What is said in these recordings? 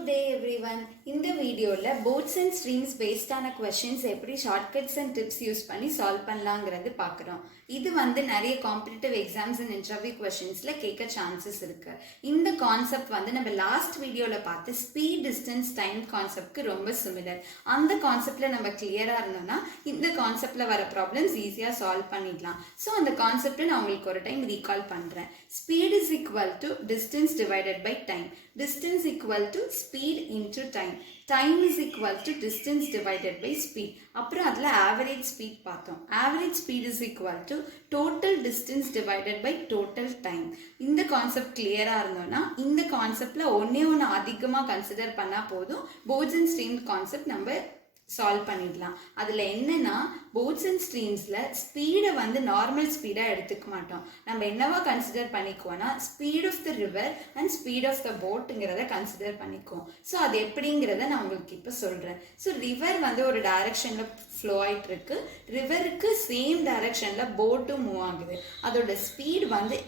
Good day everyone. இந்த வீடியோல boats and streams based ஆன questions எப்படி shortcuts and tips யூஸ் பண்ணி சால்வ் பண்ணலாங்கிறது பார்க்குறோம். இது நிறைய காம்படிட்டிவ் எக்ஸாம்ஸ் அண்ட் இன்டர்வியூ கொஸ்டின்ஸ்ல கேட்க சான்சஸ் இருக்கு. இந்த கான்செப்ட் நம்ம லாஸ்ட் வீடியோல பார்த்து ஸ்பீட் டிஸ்டன்ஸ் டைம் கான்செப்ட்க்கு ரொம்ப சிமிலர். அந்த கான்செப்ட்ல நம்ம கிளியரா இருந்தோம்னா இந்த கான்செப்ட்ல வர ப்ராப்ளம்ஸ் ஈஸியா சால்வ் பண்ணிடலாம். ஸோ அந்த கான்செப்டை நான் உங்களுக்கு ஒரு டைம் ரீகால் பண்றேன். Speed is equal to distance divided by time. Distance equal to speed into time. Time is equal to distance divided by speed. அப்புறம் அதில் average speed பார்த்தோம். Average speed is equal to total distance divided by total time. இந்த concept கிளியராக இருந்தோம்னா இந்த கான்செப்டில் ஒன்று அதிகமாக கன்சிடர் பண்ணால் போதும். போட்ஸ் அண்ட் ஸ்ட்ரீம் கான்செப்ட் நம்ம சால்வ் பண்ணிடலாம். அதில் என்னன்னா போட்ஸ் அண்ட் ஸ்ட்ரீம்ஸில் ஸ்பீடை நார்மல் ஸ்பீடாக எடுத்துக்க மாட்டோம். நம்ம என்னவா கன்சிடர் பண்ணிக்குவோம்னா speed of the river and speed of the போட்டுங்கிறத கன்சிடர் பண்ணிக்குவோம். ஸோ அது எப்படிங்கிறத நான் உங்களுக்கு இப்போ சொல்கிறேன். ஸோ ரிவர் ஒரு டைரக்ஷனில் ஃப்ளோ ஆகிட்டு இருக்கு. ரிவருக்கு சேம் டைரக்ஷனில் போட்டும் மூவ் ஆகுது. அதோட ஸ்பீட்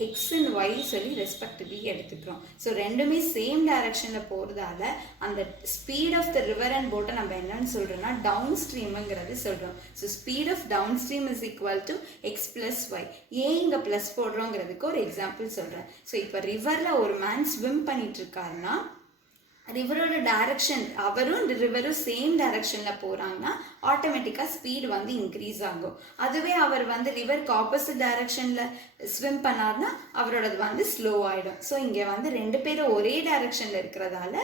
எக்ஸ் அண்ட் ஒய் சொல்லி ரெஸ்பெக்டிவ்லி எடுத்துக்கிறோம். ஸோ ரெண்டுமே சேம் டைரக்ஷனில் போகிறதால அந்த speed of the river and போட்டை நம்ம என்னன்னு சொல்கிறோம்னா டவுன் ஸ்ட்ரீமுங்கிறது சொல்கிறோம். So speed of down stream is equal to X plus Y. ஏன் இங்கே ப்ளஸ் போடுறோங்கிறதுக்கு ஒரு எக்ஸாம்பிள் சொல்கிறேன். ஸோ இப்போ ரிவரில் ஒரு மேன் ஸ்விம் பண்ணிட்டு இருக்காருன்னா ரிவரோட டைரக்ஷன் அவரும் ரிவரும் சேம் டைரக்ஷனில் போகிறாங்கன்னா ஆட்டோமேட்டிக்காக ஸ்பீடு இன்க்ரீஸ் ஆகும். அதுவே அவர் ரிவருக்கு ஆப்போசிட் டைரக்ஷனில் ஸ்விம் பண்ணார்னா அவரோடது ஸ்லோ ஆகிடும். ஸோ இங்கே ரெண்டு பேரும் ஒரே டைரக்ஷனில் இருக்கிறதால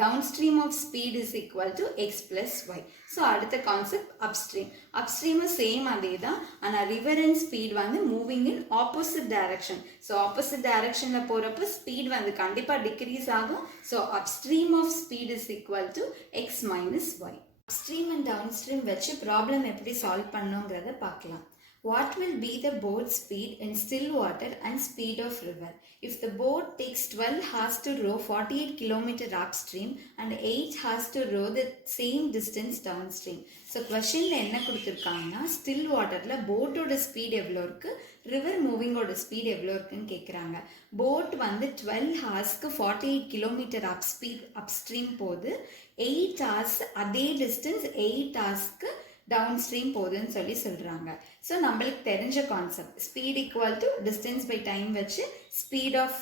down stream of speed is equal to X plus Y. So அடுத்த கான்செப்ட் அப்ஸ்ட்ரீம். அப்ஸ்ட்ரீமும் சேம் அதே தான். ஆனால் river and speed moving in opposite direction. So opposite டைரக்ஷனில் போகிறப்ப ஸ்பீட் கண்டிப்பாக டிக்ரீஸ் ஆகும். So upstream of speed is equal to X minus Y. Upstream and downstream வச்சு ப்ராப்ளம் எப்படி சால்வ் பண்ணோங்கிறத பார்க்கலாம். What will be the boat speed in still water and speed of river? If the boat takes 12 hours to row 48 km upstream and 8 hours to row the same distance downstream. So question என்ன கொடுத்திருக்காங்கன்னா still waterல போட்டோட speed எவ்வளோ இருக்கு, river மூவிங்கோட speed எவ்வளோ இருக்குன்னு கேட்குறாங்க. Boat 12 ஹார்ஸ்க்கு 48 kilometre upstream போகுது. 8 hours அதே distance 8 ஹார்ஸ்க்கு down stream போகுதுன்னு சொல்கிறாங்க. ஸோ நம்மளுக்கு தெரிஞ்ச concept speed equal to distance by time வச்சு speed of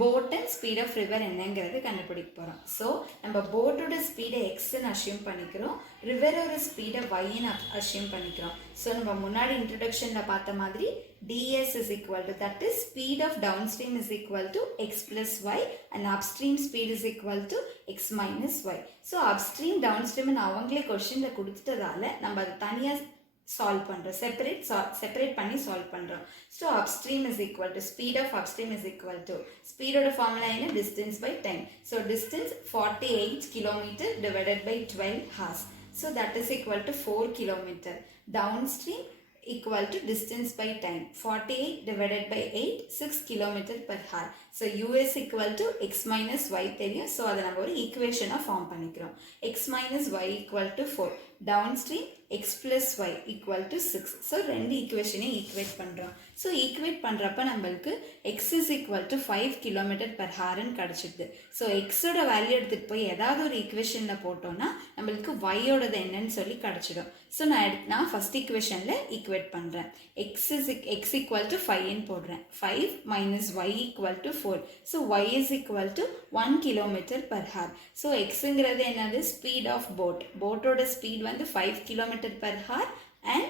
boat and speed of river என்னங்கிறது கண்டுபிடிக்க போகிறோம். ஸோ நம்ம போட்டோட ஸ்பீடை எக்ஸ்ன்னு அஷ்யூம் பண்ணிக்கிறோம், ரிவரோட ஸ்பீடை ஒய்ன்னு அஷ்யூம் பண்ணிக்கிறோம். ஸோ நம்ம முன்னாடி இன்ட்ரடக்ஷனில் பார்த்த மாதிரி ds is equal to, that is speed of downstream is equal to x plus y and upstream speed is equal to x minus y. So upstream downstream அவங்களே கொஸ்டின்ல கொடுத்துட்டதால நம்ம அதை தனியாக சால்வ் பண்ணுறோம், செப்பரேட் பண்ணி சால்வ் பண்ணுறோம். So upstream is equal to speed of upstream is equal to ஸ்பீடோட formula என்ன, distance by time. So distance 48 km divided by 12 hours. So that is equal to 4 km. Downstream equal to distance by time 48 divided by 8 6 km per hour. So us equal to x minus y தெரியும். So அதை நம்ம ஒரு ஈக்குவேஷனாக form பண்ணிக்கிறோம். x minus y equal to 4. downstream x plus y equal to 6. So ரெண்டு ஈக்குவேஷனையும் equate பண்ணுறோம். So equate பண்ணுறப்ப நம்மளுக்கு x is equal to 5 km per hourன்னு கிடச்சிடுது. ஸோ எக்ஸோட வேல்யூ எடுத்துகிட்டு போய் ஏதாவது ஒரு ஈக்குவேஷனில் போட்டோம்னா நம்மளுக்கு ஒய்யோடது என்னன்னு சொல்லி கிடச்சிடும். ஸோ நான் ஃபஸ்ட் ஈக்குவேஷனில் ஈக்குவேட் பண்ணுறேன். x equal to 5ன்னு போடுறேன். 5 minus y equal to 4. So y is equal to 1 km per hour. So எக்ஸுங்கிறது என்னது, ஸ்பீட் ஆஃப் போட்டோட speed 5 km per hour and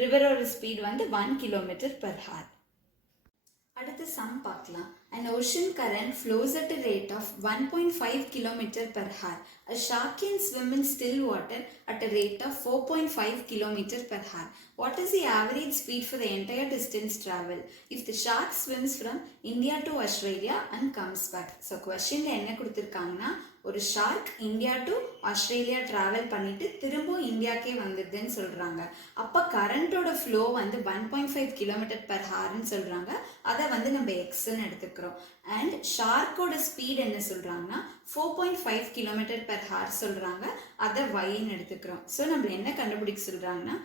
ரிவரோட ஸ்பீட் 1 km per hour. அடுத்து சம் பார்க்கலாம். An ocean current flows at a rate of 1.5 km per hour. A shark can swim in still water at a rate of 4.5 km per hour. What is the average speed for the entire distance travel if the shark swims from India to Australia and comes back? So question என்ன கொடுத்திருக்காங்கன்னா ஒரு shark India to Australia travel பண்ணிட்டு திரும்ப இந்தியாக்கே வந்துடுதுன்னு சொல்கிறாங்க. அப்போ கரண்ட்டோட flow 1.5 km per hourன்னு சொல்கிறாங்க. அதை நம்ம எக்ஸ்ன்னு எடுத்துக்கிறோம். அண்ட் ஷார்க்கோட ஸ்பீட் என்ன சொல்கிறாங்கன்னா 4.5 km per hour சொல்கிறாங்க. அதை ஒய்ன்னு எடுத்துக்கிறோம். ஸோ நம்ம என்ன கண்டுபிடிக்க சொல்கிறாங்கன்னா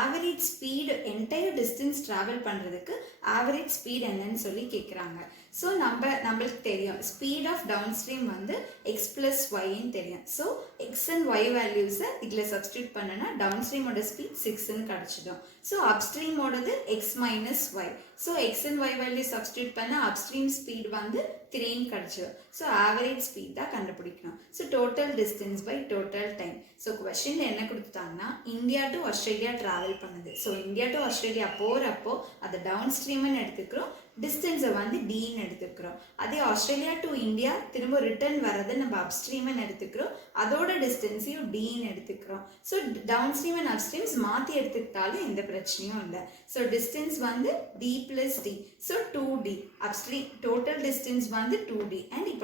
average speed entire distance travel பண்ணுறதுக்கு ஆவரேஜ் ஸ்பீட் என்னன்னு சொல்லி கேட்குறாங்க. ஸோ நம்மளுக்கு தெரியும் ஸ்பீட் ஆஃப் டவுன் ஸ்ட்ரீம் வந்து எக்ஸ் ப்ளஸ் ஒய்ன்னு தெரியும். ஸோ எக்ஸ் அண்ட் ஒய் வேல்யூஸை இதில் சப்ஸ்டியூட் பண்ணனா டவுன் ஸ்ட்ரீமோட ஸ்பீட் 6ன்னு கிடச்சிடும். ஸோ அப்ஸ்ட்ரீமோடது x minus y. So x and y value substitute பண்ண அப்ஸ்ட்ரீம் ஸ்பீட் வந்து 3ன்னு கிடச்சிடும். ஸோ ஆவரேஜ் ஸ்பீட் தான் கண்டுபிடிக்கணும். So total distance by total time. So கொஸ்டினில் என்ன கொடுத்துட்டாங்கன்னா இந்தியா டு ஆஸ்திரேலியா ட்ராவல் பண்ணுது. ஸோ இந்தியா டு ஆஸ்திரேலியா போகிறப்போ அதை டவுன் ஸ்ட்ரீம்னு எடுத்துக்கிறோம், டிஸ்டன்ஸை வந்து டின்னு எடுத்துக்கிறோம். அதே ஆஸ்திரேலியா டு இந்தியா திரும்ப ரிட்டர்ன் வர்றது நம்ம அப்ஸ்ட்ரீம்னு எடுத்துக்கிறோம், அதோட டிஸ்டன்ஸையும் டின்னு எடுத்துக்கிறோம். So down stream and upstreams மாற்றி எடுத்துக்கிட்டாலும் எந்த பிரச்சனையும் இல்லை. ஸோ டிஸ்டன்ஸ் வந்து D plus D. So 2d upstream total distance வந்து 2d. அண்ட் இப்போ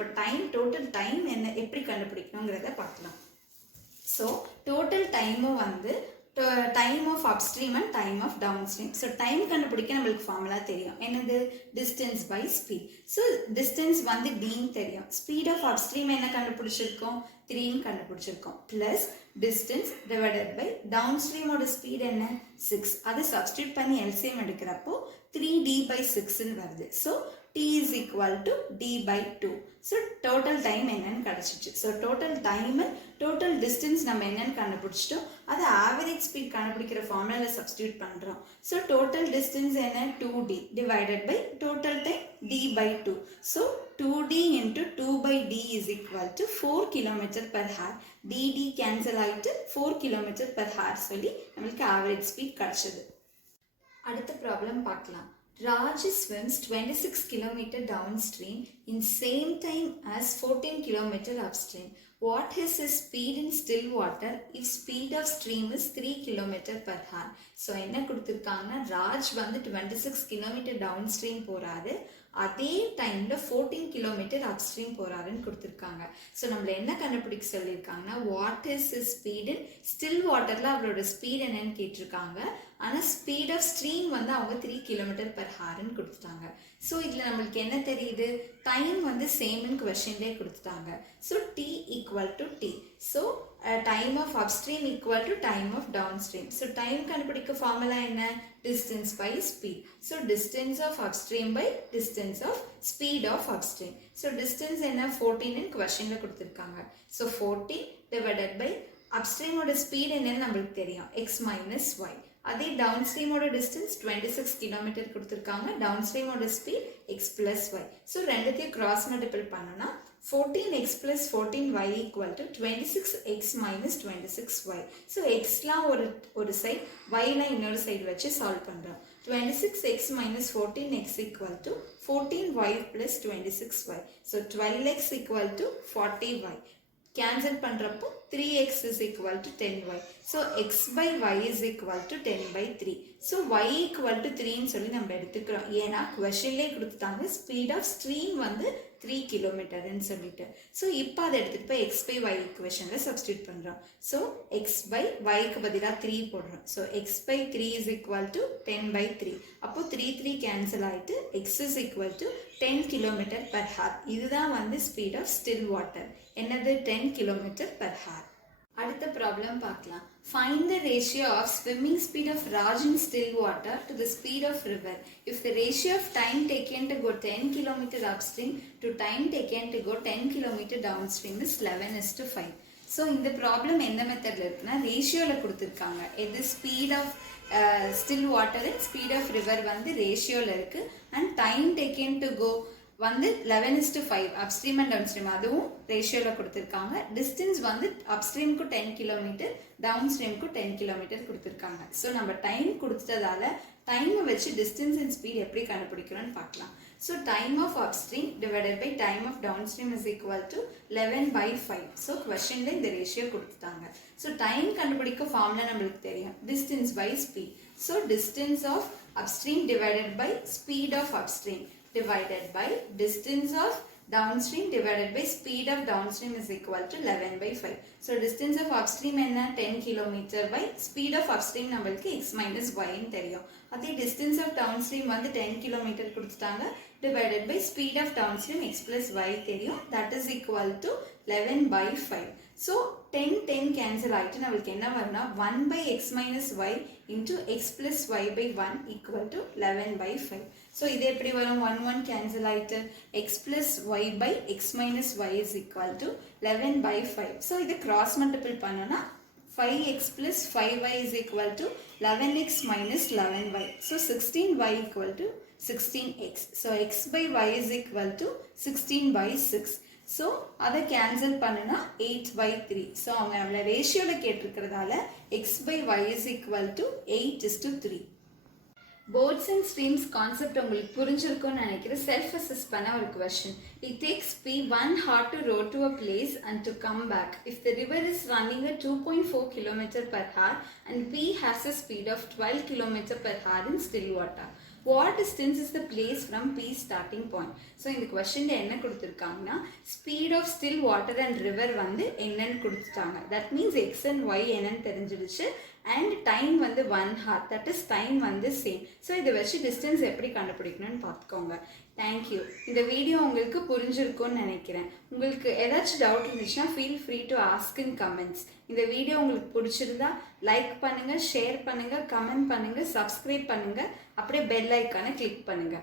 டோட்டல் டைம் என்ன எப்படி கண்டுபிடிக்கணுங்கிறத பார்க்கலாம். ஸோ டோட்டல் டைமும் வந்து time of upstream and time of down stream. So time கண்டுபிடிக்க நம்மளுக்கு ஃபார்முலா தெரியும். என்னது? Distance by speed. So distance வந்து டின்னு தெரியும். ஸ்பீட் ஆஃப் அப்ஸ்ட்ரீம் என்ன கண்டுபிடிச்சிருக்கோம்? 3ன்னு கண்டுபிடிச்சிருக்கோம். Plus distance divided by down ஸ்ட்ரீமோட ஸ்பீட் என்ன? 6. அது சப்ஸ்டியூட் பண்ணி எல்சிஎம் எடுக்கிறப்போ 3d by 6ன்னு வருது. So t is equal to d by 2. So total time என்னன்னு கிடச்சிச்சு. So total time total distance நம்ம என்னன்னு கண்டுபிடிச்சிட்டோம், அதை ஆவரேஜ் ஸ்பீட் கண்டுபிடிக்கிற ஃபார்முலாவில் சப்ஸ்டியூட் பண்ணுறோம். ஸோ டோட்டல் டிஸ்டன்ஸ் என்ன? 2d divided by total time d by 2. So 2d into 2 by d is equal to 4 km per hour. dd cancel ஆகிட்டு 4 km per hour சொல்லி நம்மளுக்கு ஆவரேஜ் ஸ்பீட் கிடச்சிது. அடுத்த problem பார்க்கலாம். Raj swims 26 km downstream in same time as 14 km upstream. What is his speed in still water if speed of stream is 3 km per hour? So என்ன கொடுத்துருக்காங்கன்னா ராஜ் வந்து 26 km downstream போறாரு, அதே டைம்ல 14 km upstream போறாருன்னு கொடுத்துருக்காங்க. So நம்மள என்ன கண்டுபிடிக்க சொல்லியிருக்காங்கன்னா what is his speed in still waterல அவரோட ஸ்பீட் என்னன்னு கேட்டிருக்காங்க. ஆனால் ஸ்பீட் ஆஃப் ஸ்ட்ரீம் வந்து அவங்க 3 km per hourன்னு கொடுத்துட்டாங்க. ஸோ இதில் நம்மளுக்கு என்ன தெரியுது? டைம் வந்து சேம்னு கொஸ்டின்லேயே கொடுத்துட்டாங்க. So t equal to t. So time of upstream equal to time of down stream. So time கண்டுபிடிக்க ஃபார்முலா என்ன? Distance by speed. So distance of upstream by distance of speed of upstream. So distance என்ன? 14ன்னு கொஸ்டினில் கொடுத்துருக்காங்க. So 14 divided by அப்ஸ்ட்ரீமோட speed என்னன்னு நம்மளுக்கு தெரியும், எக்ஸ் மைனஸ் ஒய். அதே டவுன் ஸ்ட்ரீமோட டிஸ்டன்ஸ் 26 km கொடுத்துருக்காங்க, டவுன் ஸ்ட்ரீமோட speed x plus Y. So ரெண்டுத்தையும் கிராஸ் மல்டிபிள் பண்ணோன்னா 14x plus 14y equal to 26x minus 26y. So எக்ஸ்லாம் ஒரு சைட், ஒய்லாம் இன்னொரு சைடு வச்சு சால்வ் பண்ணுறோம். 26x minus 14x equal to 14y plus 26y. So 12x equal to 40y. cancel பண்றப்போ 3x is equal to 10y. So x by y is equal to 10 by 3. So y equal to 3 ன்னு சொல்லி நம்ம எடுத்துக்கிறோம். ஏன்னா கொஸ்டின்லேயே கொடுத்துட்டாங்க speed of stream வந்து 3 கிலோமீட்டர்னு சொல்லிட்டு. So இப்போ அதை எடுத்துகிட்டு போய் x by y ஈக்குவேஷனில் சப்ஸ்டியூட் பண்ணுறோம். ஸோ x by yக்கு பதிலாக 3 போடுறோம். So x by 3 is equal to 10 by 3. அப்போ 3 கேன்சல் ஆகிட்டு x is equal to 10 km per hour. இதுதான் வந்து ஸ்பீட் ஆஃப் ஸ்டில் வாட்டர். என்னது? 10 km per hour. அடுத்த ப்ராப்ளம் பார்க்கலாம். Find the ratio of swimming speed of Raj in still water to the speed of river if the ratio of time taken to go 10 km upstream to time taken to go 10 km downstream is 11:5. So இந்த problem எந்த மெத்தடில் இருக்குன்னா ரேஷியோவில் கொடுத்துருக்காங்க. எது? Speed of still water and speed of river வந்து ரேஷியோவில் இருக்குது. And time taken to go வந்து 11:5 அப்ஸ்ட்ரீம் அண்ட் டவுன்ஸ்ட்ரீம் அதுவும் ரேஷியோவில் கொடுத்துருக்காங்க. டிஸ்டன்ஸ் வந்து அப்ஸ்ட்ரீமுக்கு 10 km, டவுன் ஸ்ட்ரீமுக்கு 10 km கொடுத்துருக்காங்க. ஸோ நம்ம டைம் கொடுத்ததால டைமை வச்சு டிஸ்டன்ஸ் அண்ட் ஸ்பீட் எப்படி கண்டுபிடிக்கிறோன்னு பார்க்கலாம். So time of upstream divided by time of down stream is equal to 11/5. So கொஸ்டின்ல இந்த ரேஷியோ கொடுத்துட்டாங்க. ஸோ டைம் கண்டுபிடிக்க ஃபார்முலா நம்மளுக்கு தெரியும், distance by speed. So distance of upstream divided by speed of upstream divided by distance of downstream divided by speed of downstream is equal to 11/5. So distance of upstream என்ன? 10 km by speed of upstream நம்மளுக்கு x minus y ன்னு தெரியும். அதே distance of downstream வந்து 10 km கொடுத்துட்டாங்க, divided by speed of downstream x plus y தெரியும். That is equal to 11/5. So 10 cancel ஆகிட்டு நம்மளுக்கு என்ன வரும்னா 1 by x minus y into x plus y by 1 equal to 11/5. So இது எப்படி வரும் 1 1 கேன்சல் ஆகிட்டு X plus Y by X minus Y is equal to 11 by 5. So இது cross multiple பண்ணோன்னா 5x plus 5y is equal to 11x minus 11y. So 16y equal to 16x. So x by y is equal to 16 by 6. So அதை cancel பண்ணனா 8 by 3. So அவங்க நம்மள ரேஷியோல கேட்டிருக்கிறதால x by y is equal to 8:3. Boards and streams concept உங்களுக்கு புரிஞ்சிருக்கும்னு நினைக்கிறேன். Self assess பண்ண ஒரு question. It takes P 1 hour to row to a place and to come back. If the river is running at 2.4 km per hour and P has a speed of 12 km per hour in still water, what distance is the place from P starting point? So இந்த questionல என்ன கொடுத்திருக்காங்கன்னா speed of still water and river வந்து என்னன்னு கொடுத்துட்டாங்க. That means x and y என்னன்னு தெரிஞ்சிடுச்சு. And time வந்து 1 hour, that is time வந்து same. So இதை வச்சு distance எப்படி கண்டுபிடிக்கணும்னு பார்த்துக்கோங்க. தேங்க்யூ. இந்த வீடியோ உங்களுக்கு புரிஞ்சிருக்கும்னு நினைக்கிறேன். உங்களுக்கு ஏதாச்சும் டவுட் இருந்துச்சுன்னா feel free to ask in comments. இந்த வீடியோ உங்களுக்கு பிடிச்சிருந்தா லைக் பண்ணுங்க, ஷேர் பண்ணுங்க, கமெண்ட் பண்ணுங்க, சப்ஸ்கிரைப் பண்ணுங்க, அப்படியே பெல் ஐக்கானை கிளிக் பண்ணுங்க.